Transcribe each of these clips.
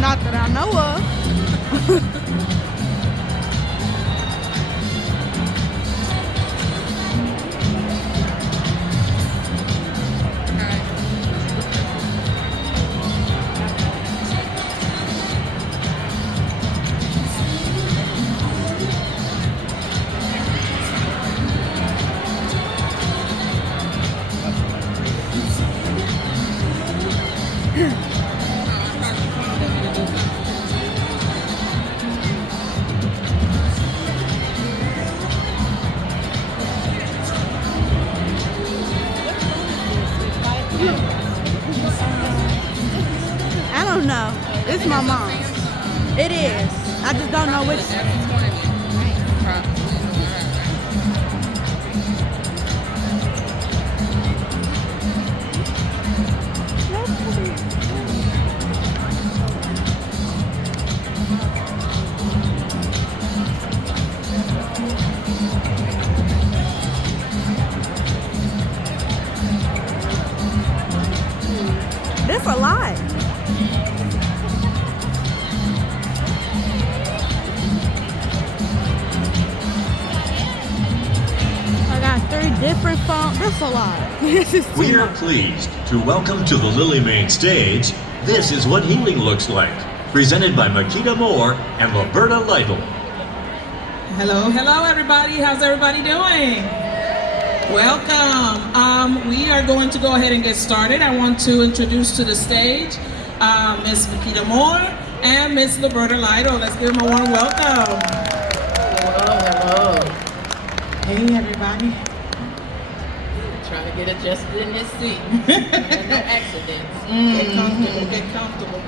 Not that I know of. I don't know. It's my mom's. It is. I just don't know which. That's a lot. I got 3 different phones. That's a lot. This is too We are much. pleased to welcome to the Lily Main stage, This Is What Healing Looks Like, presented by Makita Moore and Roberta Lytle. Hello, hello everybody. How's everybody doing? Welcome. We are going to go ahead and get started. I want to introduce to the stage Miss Makita Moore and Miss Roberta Lytle. Let's give them a warm welcome. Hello. Hey everybody. Trying to get adjusted in this seat. No accidents. Get comfortable.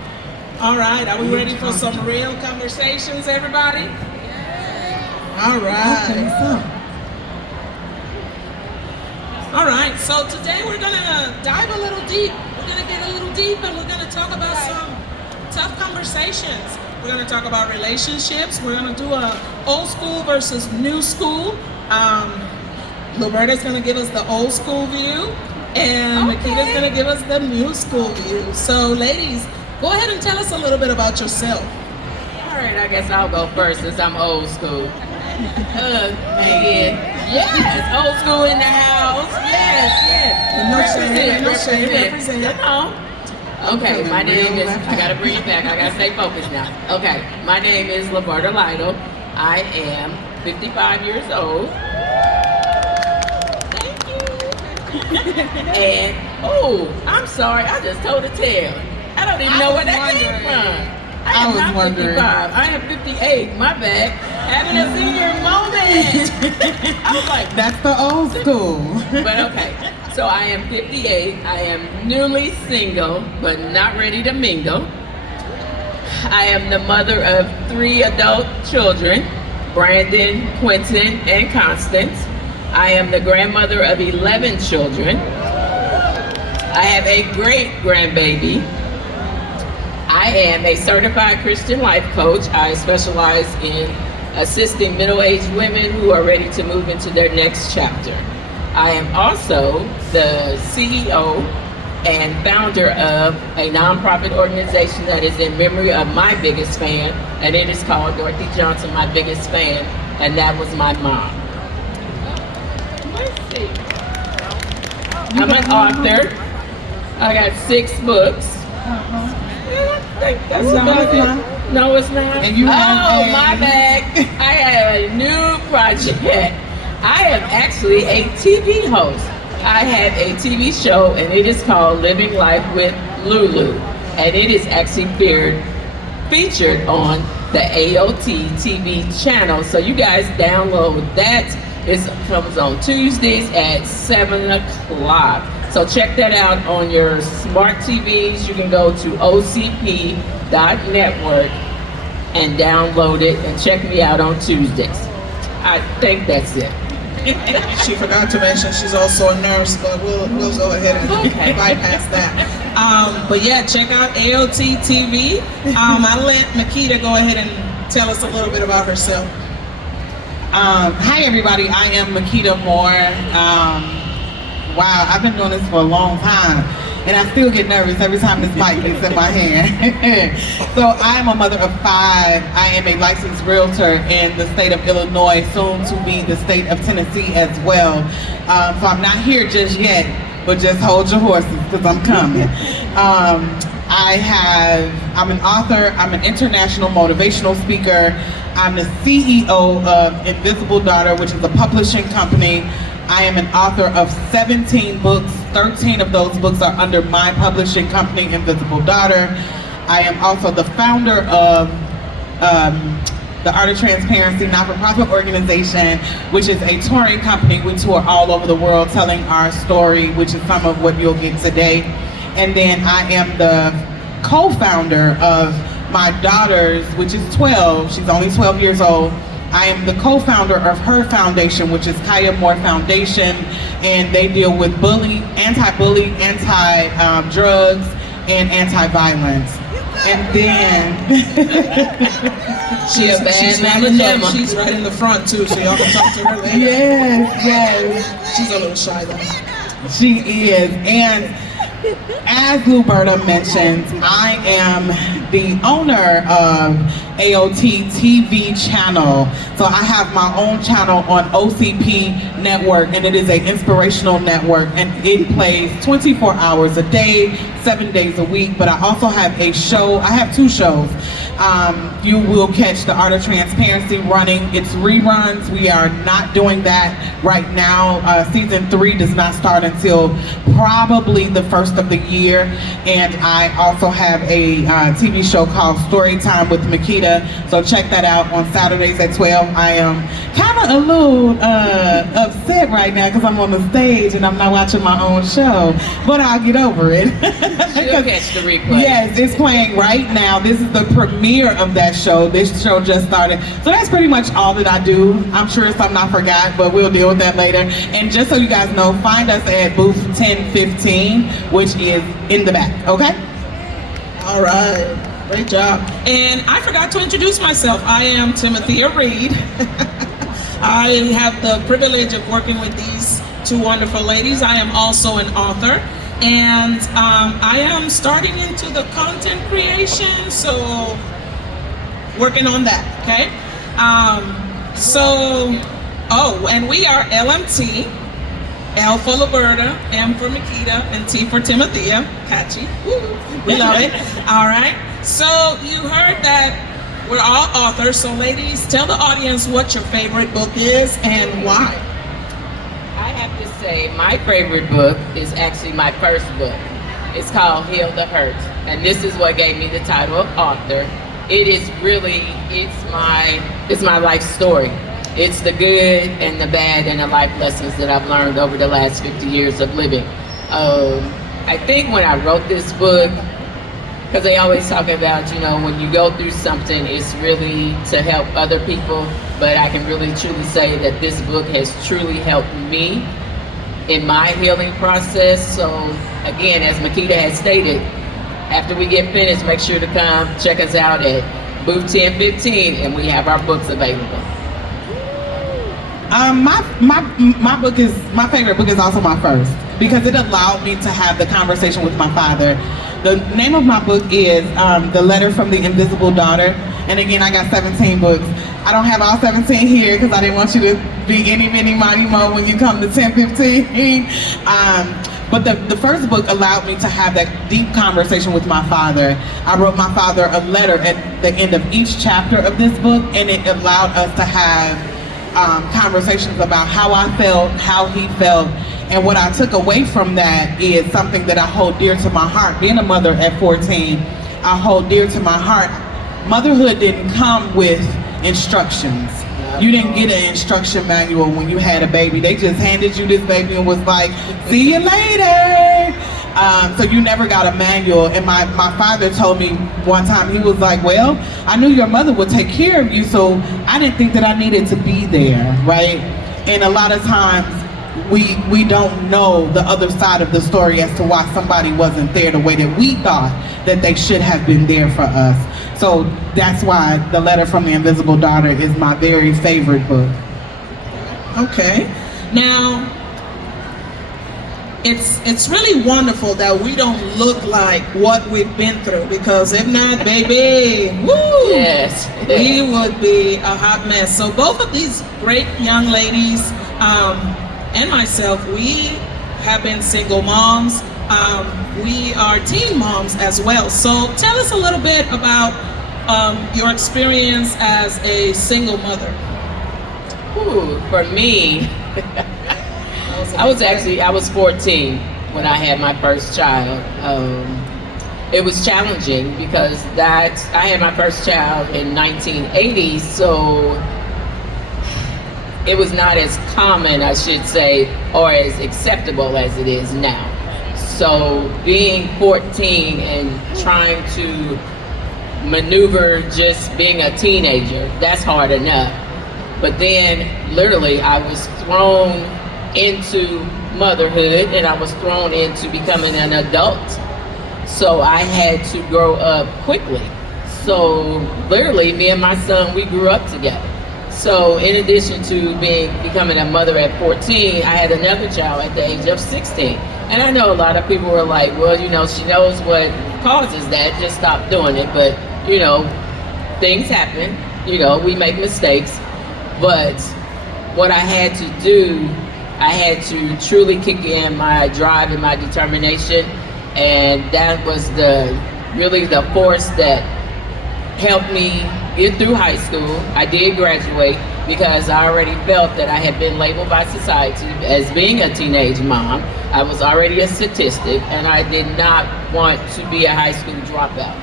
All right, are we ready for some real conversations, everybody? All right. All right, so today we're gonna dive a little deep. We're gonna get a little deep and we're gonna talk about some tough conversations. We're gonna talk about relationships. We're gonna do a old school versus new school. Roberta's gonna give us the old school view and Makita's gonna give us the new school view. So ladies, go ahead and tell us a little bit about yourself. All right, I guess I'll go first since I'm old school. Man. Yes, old school in the house. Yes. No shame. Represent. You know. Okay, my name is, I gotta bring it back. I gotta stay focused now. Okay, my name is Roberta Lytle. I am 55 years old. Thank you. And, I'm sorry, I just told a tale. I don't even know where that came from. I am not 55. I am 58. My bad. Having a senior moment. I was like, that's the old school. But okay. So I am 58. I am newly single, but not ready to mingle. I am the mother of 3 adult children, Brandon, Quentin, and Constance. I am the grandmother of 11 children. I have a great grandbaby. I am a certified Christian life coach. I specialize in assisting middle-aged women who are ready to move into their next chapter. I am also the CEO and founder of a nonprofit organization that is in memory of my biggest fan, and it is called Dorothy Johnson, My Biggest Fan, and that was my mom. Let's see. I'm an author. I got 6 books. That's about it. No, it's not. And you have my bad. I have a new project. I am actually a TV host. I have a TV show, and it is called Living Life with Lulu, and it is actually featured on the AOT TV channel. So you guys download that. It comes on Tuesdays at 7 o'clock. So check that out on your smart TVs. You can go to ocp.network and download it and check me out on Tuesdays. I think that's it. She forgot to mention she's also a nurse, but we'll go ahead and bypass that. But yeah, check out AOT TV. I'll let Makita go ahead and tell us a little bit about herself. Hi everybody, I am Makita Moore. Wow, I've been doing this for a long time. and I still get nervous every time this mic gets in my hand. So I am a mother of 5. I am a licensed realtor in the state of Illinois, soon to be the state of Tennessee as well. So I'm not here just yet, but just hold your horses because I'm coming. I'm an author, I'm an international motivational speaker. I'm the CEO of Invisible Daughter, which is a publishing company. I am an author of 17 books. 13 of those books are under my publishing company, Invisible Daughter. I am also the founder of the Art of Transparency not-for-profit organization, which is a touring company. We tour all over the world telling our story, which is some of what you'll get today. And then I am the co-founder of my daughter's, which is 12, she's only 12 years old. I am the co-founder of her foundation, which is Kaya Moore Foundation, and they deal with anti-bully, anti-drugs, and anti-violence. And then she's not a gem. She's right in the front too, so y'all can talk to her later. Yes. She's a little shy though. She is. And as Luberta mentioned, I am the owner of AOT TV channel. So I have my own channel on OCP network, and it is an inspirational network, and it plays 24 hours a day, 7 days a week. But I also have a show. I have 2 shows. You will catch the Art of Transparency running its reruns. We are not doing that right now. Season 3 does not start until probably the first of the year. And I also have a TV show called Storytime with Makita. So check that out on Saturdays at 12. I am kind of a little upset right now because I'm on the stage and I'm not watching my own show, but I'll get over it. You'll catch the replay. Yes, it's playing right now. This is the premiere of that show. This show just started. So that's pretty much all that I do. I'm sure it's something I forgot, but we'll deal with that later. And just so you guys know, find us at booth 1015, which is in the back, okay? All right. Great job. And I forgot to introduce myself. I am Timothea Reed. I have the privilege of working with these 2 wonderful ladies. I am also an author, and I am starting into the content creation, so working on that, okay? And we are LMT, L for Luberta, M for Makita, and T for Timothea. Catchy. Woo. We love it. All right. So you heard that we're all authors. So ladies, tell the audience what your favorite book is and why. I have to say my favorite book is actually my first book. It's called Heal the Hurt. And this is what gave me the title of author. It is really, it's my life story. It's the good and the bad and the life lessons that I've learned over the last 50 years of living. I think when I wrote this book, because they always talk about, when you go through something, it's really to help other people. But I can really truly say that this book has truly helped me in my healing process. So again, as Makita has stated, after we get finished, make sure to come check us out at booth 1015, and we have our books available. My favorite book is also my first, because it allowed me to have the conversation with my father. The name of my book is The Letter from the Invisible Daughter. And again, I got 17 books. I don't have all 17 here because I didn't want you to be any, mini, mighty, mo when you come to 1015. But the first book allowed me to have that deep conversation with my father. I wrote my father a letter at the end of each chapter of this book, and it allowed us to have conversations about how I felt, how he felt. And what I took away from that is something that I hold dear to my heart. Being a mother at 14, I hold dear to my heart. Motherhood didn't come with instructions. You didn't get an instruction manual when you had a baby. They just handed you this baby and was like, see you later. So you never got a manual. And my father told me one time, he was like, well, I knew your mother would take care of you, so I didn't think that I needed to be there, right? And a lot of times, we don't know the other side of the story as to why somebody wasn't there the way that we thought that they should have been there for us. So that's why The Letter from the Invisible Daughter is my very favorite book. Okay. Now, it's really wonderful that we don't look like what we've been through, because if not, baby, woo, Yes. we would be a hot mess. So both of these great young ladies and myself, we have been single moms. We are teen moms as well. So tell us a little bit about your experience as a single mother. Ooh, for me, I was 14 when I had my first child. It was challenging because I had my first child in 1980, so it was not as common, I should say, or as acceptable as it is now. So being 14 and trying to maneuver just being a teenager, that's hard enough. But then literally I was thrown into motherhood and I was thrown into becoming an adult. So I had to grow up quickly. So literally me and my son, we grew up together. So in addition to becoming a mother at 14, I had another child at the age of 16. And I know a lot of people were like, well, she knows what causes that, just stop doing it. But, things happen, we make mistakes. But what I had to do, I had to truly kick in my drive and my determination. And that was really the force that helped me get through high school. I did graduate because I already felt that I had been labeled by society as being a teenage mom. I was already a statistic, and I did not want to be a high school dropout.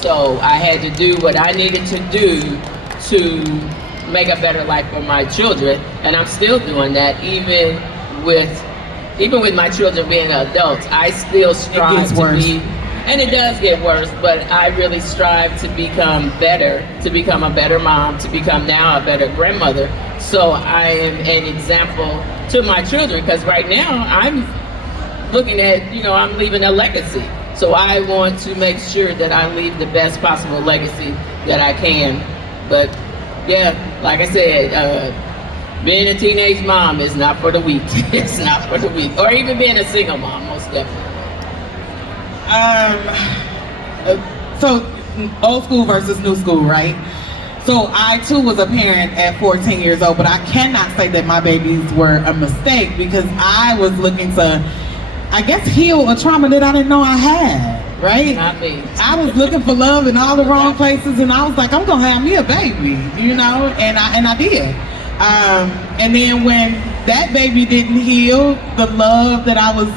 So I had to do what I needed to do to make a better life for my children, and I'm still doing that even with my children being adults. I still strive to be, and it does get worse, but I really strive to become better, to become a better mom, to become now a better grandmother. So I am an example to my children, because right now I'm looking at, I'm leaving a legacy. So I want to make sure that I leave the best possible legacy that I can. But yeah, like I said, being a teenage mom is not for the weak. It's not for the weak. Or even being a single mom, most definitely. So old school versus new school, right? So I too was a parent at 14 years old, but I cannot say that my babies were a mistake, because I was looking to, I guess, heal a trauma that I didn't know I had, right? Not me. I was looking for love in all the wrong places, and I was like, I'm gonna have me a baby, and I did. And then when that baby didn't heal the love that I was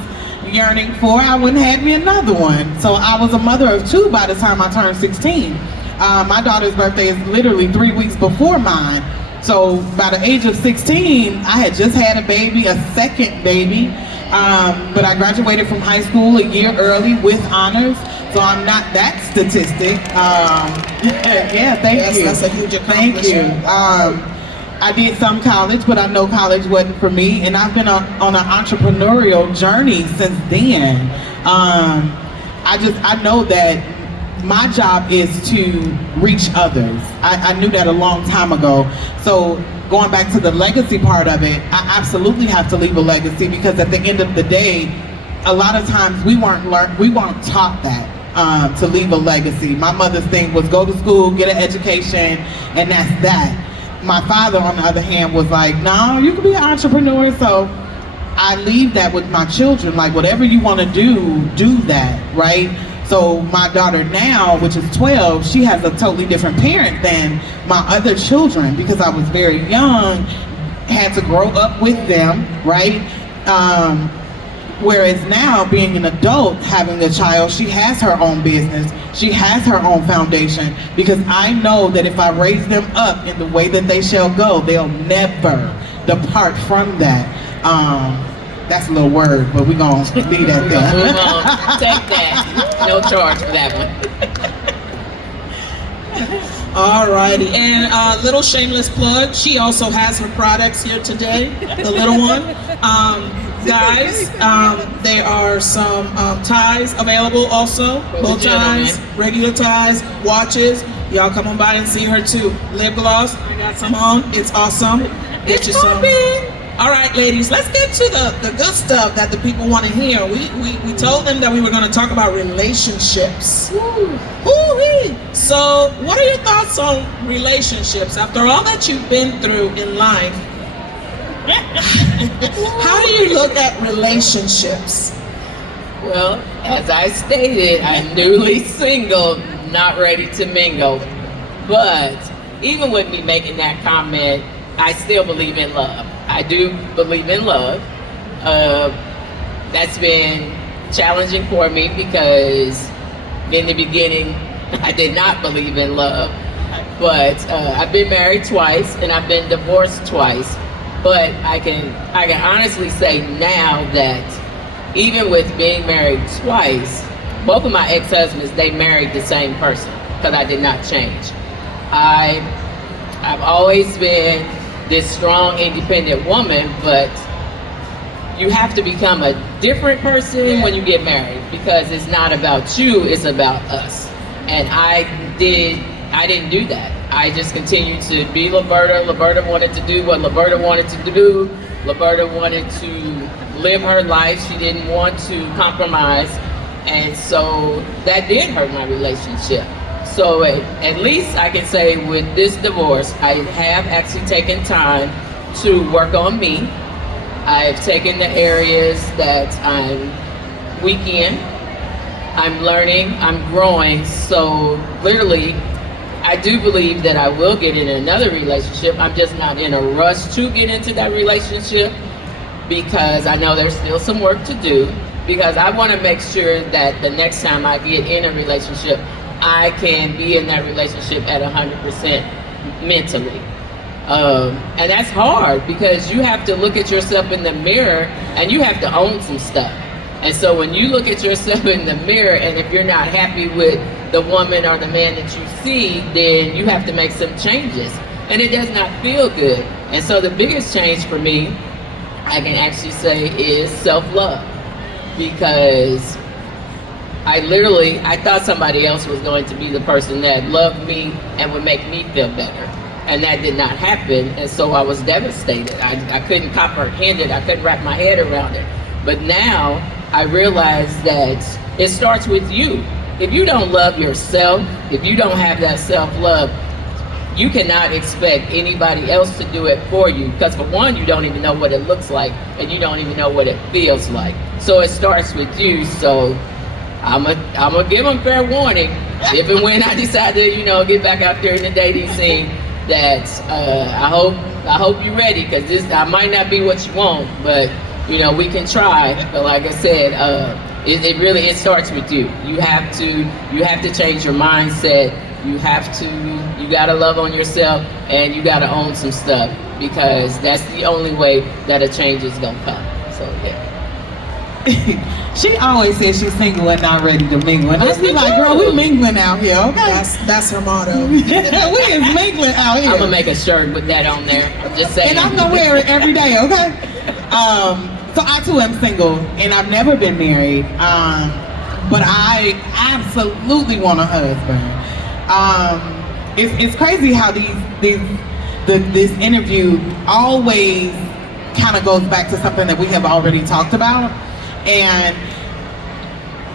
yearning for, I went and had me another one. So I was a mother of two by the time I turned 16. My daughter's birthday is literally 3 weeks before mine. So by the age of 16, I had just had a baby, a second baby. But I graduated from high school a year early with honors. So I'm not that statistic. Yeah, thank you. That's a huge accomplishment. Thank you. I did some college, but I know college wasn't for me, and I've been on an entrepreneurial journey since then. I know that my job is to reach others. I knew that a long time ago. So going back to the legacy part of it, I absolutely have to leave a legacy, because at the end of the day, a lot of times we weren't taught that. To leave a legacy. My mother's thing was go to school, get an education, and that's that. My father, on the other hand, was like, no, you can be an entrepreneur. So I leave that with my children. Like, whatever you want to do that, right? So my daughter now, which is 12, she has a totally different parent than my other children, because I was very young, had to grow up with them, right? Whereas now, being an adult, having a child, she has her own business. She has her own foundation, because I know that if I raise them up in the way that they shall go, they'll never depart from that. That's a little word, but we're going to leave that there. Move on. Take that. No charge for that one. Alrighty, and little shameless plug, she also has her products here today, the little one. Guys, there are some ties available also, bow ties, regular ties, watches. Y'all come on by and see her too. Lip gloss, I got some on, it's awesome. Get you some. All right, ladies, let's get to the good stuff that the people want to hear. We told them that we were going to talk about relationships. Woo-wee. So, what are your thoughts on relationships? After all that you've been through in life, how do you look at relationships? Well, as I stated, I'm newly single, not ready to mingle. But even with me making that comment, I still believe in love. I do believe in love. That's been challenging for me because in the beginning, I did not believe in love. But I've been married twice and I've been divorced twice. But I can honestly say now that even with being married twice, both of my ex-husbands, they married the same person because I did not change. I've always been this strong, independent woman, but you have to become a different person when you get married because it's not about you, it's about us. And I didn't do that. I just continued to be Liberta. Liberta wanted to do what Liberta wanted to do. Liberta wanted to live her life. She didn't want to compromise. And so that did hurt my relationship. So at least I can say with this divorce, I have actually taken time to work on me. I've taken the areas that I'm weak in. I'm learning, I'm growing. So literally, I do believe that I will get in another relationship. I'm just not in a rush to get into that relationship because I know there's still some work to do, because I want to make sure that the next time I get in a relationship, I can be in that relationship at 100% mentally. And that's hard because you have to look at yourself in the mirror and you have to own some stuff. And so when you look at yourself in the mirror and if you're not happy with the woman or the man that you see, then you have to make some changes. And it does not feel good. And so the biggest change for me, I can actually say, is self-love. Because I thought somebody else was going to be the person that loved me and would make me feel better. And that did not happen, and so I was devastated. I couldn't comprehend it, I couldn't wrap my head around it. But now, I realize that it starts with you. If you don't love yourself, if you don't have that self-love, you cannot expect anybody else to do it for you. Because for one, you don't even know what it looks like, and you don't even know what it feels like. So it starts with you, so I'm gonna give them fair warning. If and when I decide to, get back out there in the dating scene, that I hope you're ready, because I might not be what you want, but we can try. But like I said, it starts with you. You have to change your mindset. You gotta love on yourself, and you gotta own some stuff, because that's the only way that a change is gonna come. So yeah. She always says she's single and not ready to mingle. And I be like, girl, we mingling out here, okay? That's her motto. We is mingling out here. I'm gonna make a shirt with that on there. I'm just saying. And I'm gonna wear it every day, okay? So I too am single, and I've never been married. But I absolutely want a husband. It's crazy how this interview always kind of goes back to something that we have already talked about. And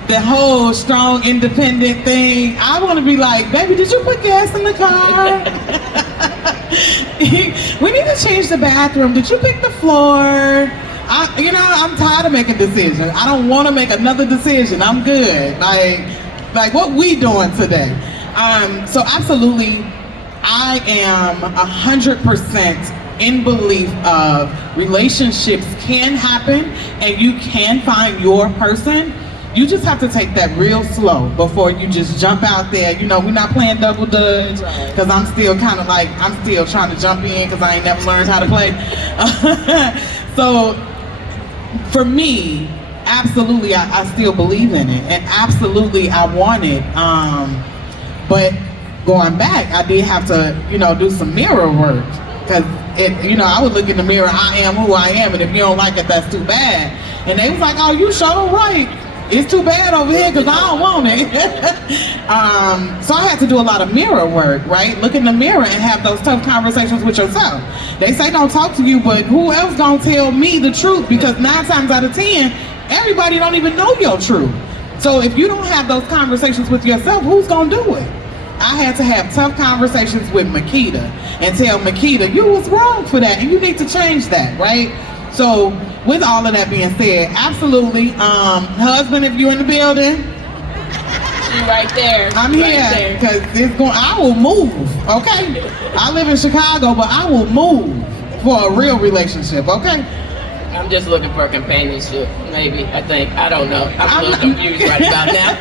the whole strong, independent thing, I want to be like, baby, did you put gas in the car? We need to change the bathroom. Did you pick the floor? I'm tired of making decisions. I don't want to make another decision. I'm good. Like what we doing today? So absolutely, I am 100% in belief of relationships can happen and you can find your person. You just have to take that real slow before you just jump out there. We're not playing double dutch, because I'm still kind of like, I'm still trying to jump in because I ain't never learned how to play. So for me, absolutely, I still believe in it, and absolutely I want it. But going back, I did have to, do some mirror work. Because, I would look in the mirror, I am who I am, and if you don't like it, that's too bad. And they was like, oh, you sure right. it's too bad over here because I don't want it. So I had to do a lot of mirror work, right? Look in the mirror and have those tough conversations with yourself. They say don't talk to you, but who else gonna tell me the truth? Because 9 times out of 10, everybody don't even know your truth. So if you don't have those conversations with yourself, who's gonna do it? I had to have tough conversations with Makita and tell Makita, you was wrong for that and you need to change that, right? So with all of that being said, absolutely. Husband, if you're in the building, You right there. I'm right here because I will move, okay? I live in Chicago, but I will move for a real relationship, okay? I'm just looking for companionship, maybe, I think. I don't know. I'm a little confused right about now.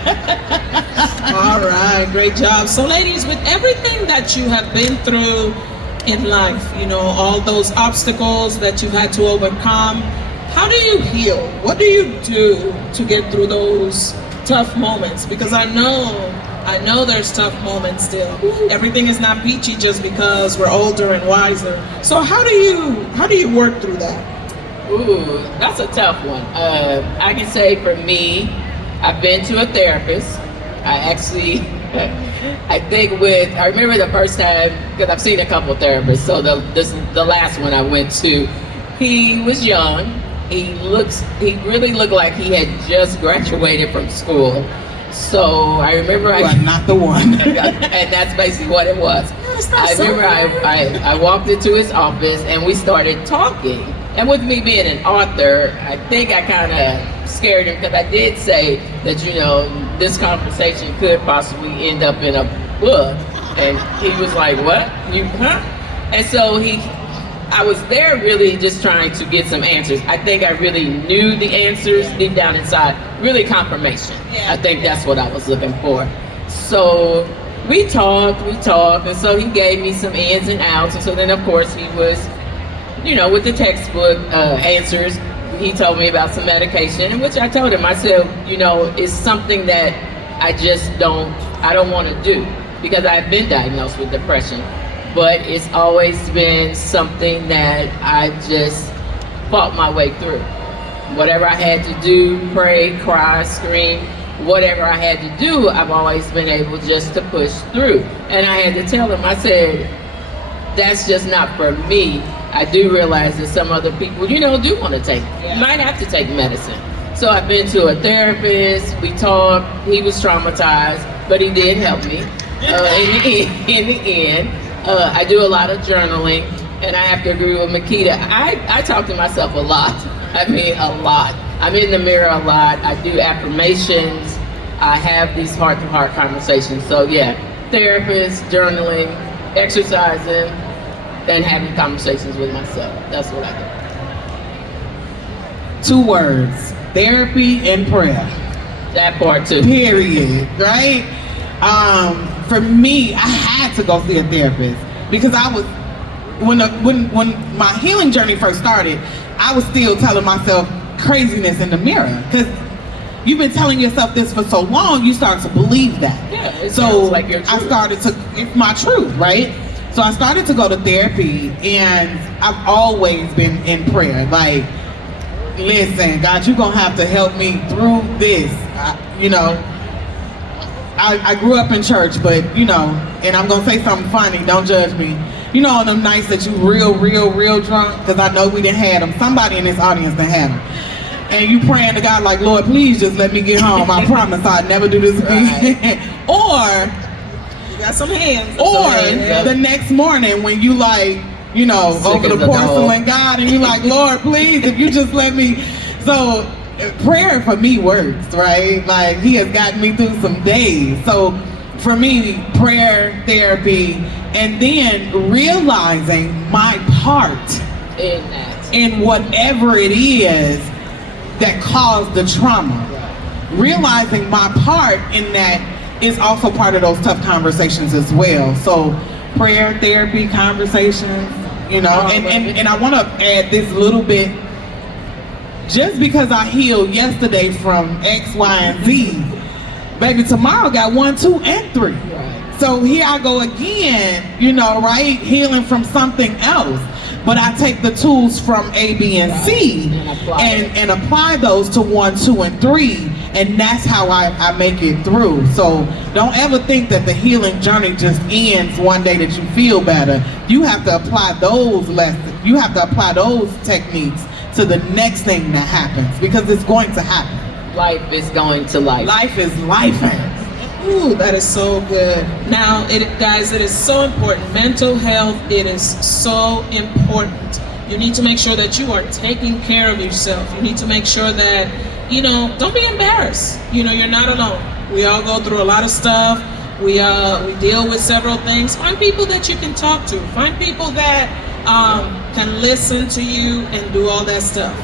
All right, great job. So ladies, with everything that you have been through in life, you know, all those obstacles that you've had to overcome, how do you heal? What do you do to get through those tough moments? Because I know there's tough moments still. Everything is not peachy just because we're older and wiser. So how do you work through that? Ooh, that's a tough one. I can say for me, I've been to a therapist. I actually, I remember the first time, because I've seen a couple of therapists, so the last one I went to, he was young. He really looked like he had just graduated from school. So I remember You are not the one. and that's basically what it was. I remember I walked into his office and we started talking. And with me being an author, I think I kind of scared him because I did say that, you know, this conversation could possibly end up in a book. And he was like, what? And so I was there really just trying to get some answers. I think I really knew the answers deep down inside, really confirmation. Yeah. I think that's what I was looking for. So we talked, and so he gave me some ins and outs. And so then of course he was, you know, with the textbook answers, he told me about some medication, in which I told him, I said, you know, it's something that I don't want to do because I've been diagnosed with depression, but it's always been something that I just fought my way through. Whatever I had to do, pray, cry, scream, whatever I had to do, I've always been able just to push through. And I had to tell him, I said, that's just not for me. I do realize that some other people, you know, do want to might have to take medicine. So I've been to a therapist, we talked, he was traumatized, but he did help me. In the end, I do a lot of journaling, and I have to agree with Makita. I talk to myself a lot. I mean, a lot. I'm in the mirror a lot. I do affirmations. I have these heart-to-heart conversations. So yeah, therapist, journaling, exercising, and having conversations with myself. That's what I do. 2 words, therapy and prayer. That part too. Period, right? For me, I had to go see a therapist because I was, when my healing journey first started, I was still telling myself craziness in the mirror because you've been telling yourself this for so long, you start to believe that. Yeah, it so sounds like your truth. It's my truth, right? So I started to go to therapy, and I've always been in prayer. Like, listen, God, you're gonna have to help me through this. I grew up in church, but you know, and I'm gonna say something funny, don't judge me. You know, on them nights that you real drunk, because I know we didn't have them. Somebody in this audience done had them. And you praying to God like, Lord, please just let me get home. I promise I'd never do this again. Or got some hands. Or the next morning when you like, you know, over the porcelain God, and you like, Lord, please, if you just let me. So prayer for me works, right? Like, he has gotten me through some days. So for me, prayer, therapy, and then realizing my part in whatever it is that caused the trauma. Realizing my part in that is also part of those tough conversations as well. So prayer, therapy, conversations, you know, and I want to add this little bit. Just because I healed yesterday from X, Y, and Z, baby, tomorrow got 1, 2, and 3. So here I go again, you know, right? Healing from something else. But I take the tools from A, B, and C and apply those to 1, 2, and 3. And that's how I make it through. So don't ever think that the healing journey just ends one day that you feel better. You have to apply those lessons. You have to apply those techniques to the next thing that happens, because it's going to happen. Life is going to life. Life is life. Ooh, that is so good. Now, guys, it is so important. Mental health, it is so important. You need to make sure that you are taking care of yourself. You need to make sure that, don't be embarrassed. You're not alone. We all go through a lot of stuff. We deal with several things. Find people that you can talk to. Find people that can listen to you and do all that stuff.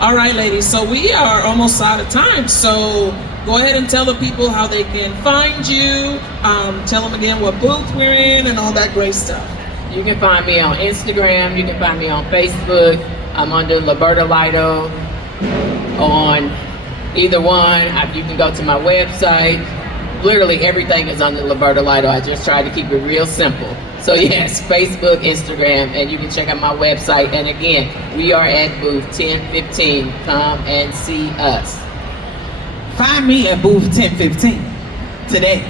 All right, ladies, so we are almost out of time. So go ahead and tell the people how they can find you. Tell them again what booth we're in and all that great stuff. You can find me on Instagram. You can find me on Facebook. I'm under Liberta Lido on either one. You can go to my website. Literally everything is under Liberta Lido. I just try to keep it real simple. So yes, Facebook, Instagram, and you can check out my website. And again, we are at booth 1015. Come and see us. Find me at booth 1015 today.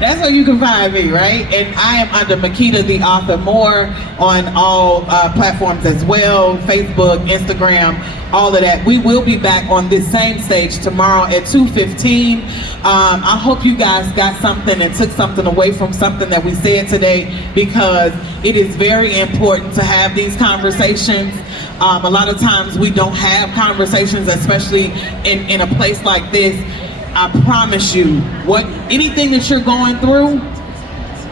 That's where you can find me, right? And I am under Makita the Author Moore on all platforms as well, Facebook, Instagram, all of that. We will be back on this same stage tomorrow at 2:15. I hope you guys got something and took something away from something that we said today, because it is very important to have these conversations. A lot of times we don't have conversations, especially in a place like this. I promise you, anything that you're going through,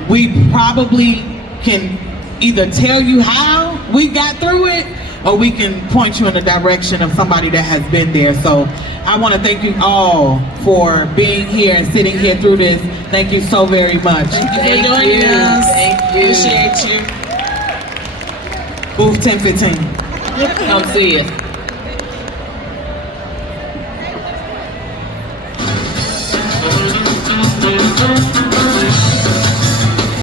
we probably can either tell you how we got through it, or we can point you in the direction of somebody that has been there. So I want to thank you all for being here and sitting here through this. Thank you so very much. Thank you for joining us. Thank you. Appreciate you. Booth 1015. Come see us.